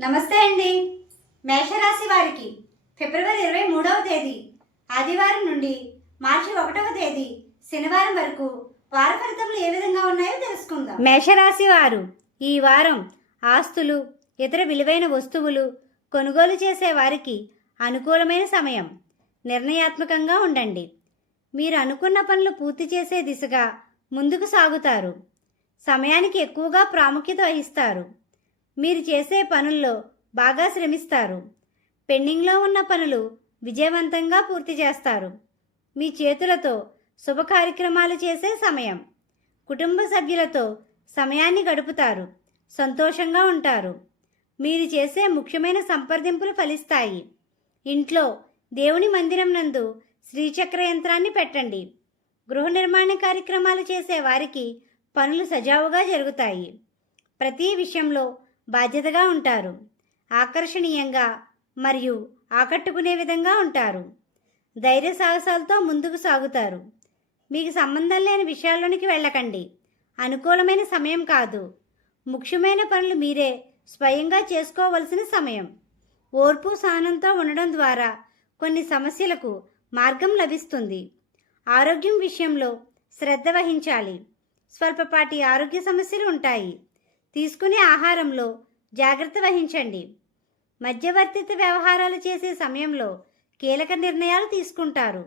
నమస్తే అండి. మేషరాశి వారికి ఫిబ్రవరి ఇరవై మూడవ తేదీ ఆదివారం నుండి మార్చి ఒకటవ తేదీ శనివారం వరకు వార ఫలితములు ఏ విధంగా ఉన్నాయో తెలుసుకుందాం. మేషరాశి వారు ఈ వారం ఆస్తులు ఇతర విలువైన వస్తువులు కొనుగోలు చేసే వారికి అనుకూలమైన సమయం. నిర్ణయాత్మకంగా ఉండండి. మీరు అనుకున్న పనులు పూర్తి చేసే దిశగా ముందుకు సాగుతారు. సమయానికి ఎక్కువగా ప్రాముఖ్యత వహిస్తారు. మీరు చేసే పనుల్లో బాగా శ్రమిస్తారు. పెండింగ్లో ఉన్న పనులు విజయవంతంగా పూర్తి చేస్తారు. మీ చేతులతో శుభ కార్యక్రమాలు చేసే సమయం. కుటుంబ సభ్యులతో సమయాన్ని గడుపుతారు. సంతోషంగా ఉంటారు. మీరు చేసే ముఖ్యమైన సంప్రదింపులు ఫలిస్తాయి. ఇంట్లో దేవుని మందిరం నందు శ్రీచక్ర యంత్రాన్ని పెట్టండి. గృహ నిర్మాణ కార్యక్రమాలు చేసే వారికి పనులు సజావుగా జరుగుతాయి. ప్రతి విషయంలో బాధ్యతగా ఉంటారు. ఆకర్షణీయంగా మరియు ఆకట్టుకునే విధంగా ఉంటారు. ధైర్య సాహసాలతో ముందుకు సాగుతారు. మీకు సంబంధం లేని విషయాల్లోనికి వెళ్ళకండి. అనుకూలమైన సమయం కాదు. ముఖ్యమైన పనులు మీరే స్వయంగా చేసుకోవలసిన సమయం. ఓర్పు సహనంతో ఉండడం ద్వారా కొన్ని సమస్యలకు మార్గం లభిస్తుంది. ఆరోగ్యం విషయంలో శ్రద్ధ వహించాలి. స్వల్పపాటి ఆరోగ్య సమస్యలు ఉంటాయి. తీసుకునే ఆహారంలో జాగ్రత్త వహించండి. మధ్యవర్తిత వ్యవహారాలు చేసే సమయంలో కీలక నిర్ణయాలు తీసుకుంటారు.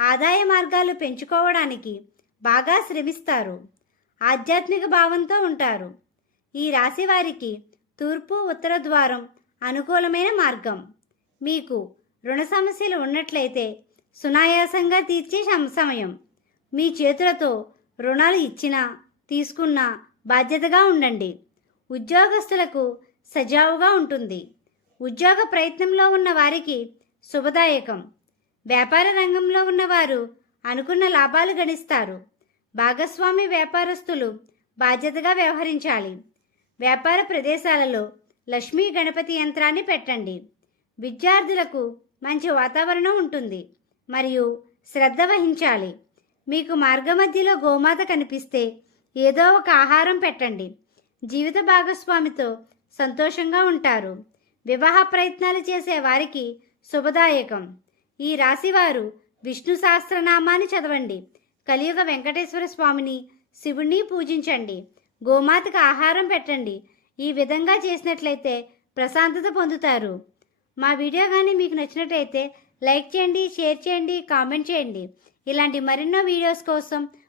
ఆదాయ మార్గాలు పెంచుకోవడానికి బాగా శ్రమిస్తారు. ఆధ్యాత్మిక భావంతో ఉంటారు. ఈ రాశి వారికి తూర్పు ఉత్తర ద్వారం అనుకూలమైన మార్గం. మీకు రుణ సమస్యలు ఉన్నట్లయితే సునాయాసంగా తీర్చే సమ- సమయం. మీ చేతులతో రుణాలు ఇచ్చినా తీసుకున్నా బాధ్యతగా ఉండండి. ఉద్యోగస్తులకు సజావుగా ఉంటుంది. ఉద్యోగ ప్రయత్నంలో ఉన్న వారికి శుభదాయకం. వ్యాపార రంగంలో ఉన్నవారు అనుకున్న లాభాలు గణిస్తారు. భాగస్వామి వ్యాపారస్తులు బాధ్యతగా వ్యవహరించాలి. వ్యాపార ప్రదేశాలలో లక్ష్మీ గణపతి యంత్రాన్ని పెట్టండి. విద్యార్థులకు మంచి వాతావరణం ఉంటుంది. మరియు శ్రద్ధ వహించాలి. మీకు మార్గమధ్యలో గోమాత కనిపిస్తే ఏదో ఒక ఆహారం పెట్టండి. జీవిత భాగస్వామితో సంతోషంగా ఉంటారు. వివాహ ప్రయత్నాలు చేసే వారికి శుభదాయకం. ఈ రాశివారు విష్ణు సహస్రనామాన్ని చదవండి. కలియుగ వెంకటేశ్వర స్వామిని శివుణ్ణి పూజించండి. గోమాతకు ఆహారం పెట్టండి. ఈ విధంగా చేసినట్లయితే ప్రశాంతత పొందుతారు. మా వీడియో కానీ మీకు నచ్చినట్లయితే లైక్ చేయండి షేర్ చేయండి కామెంట్ చేయండి. ఇలాంటి మరెన్నో వీడియోస్ కోసం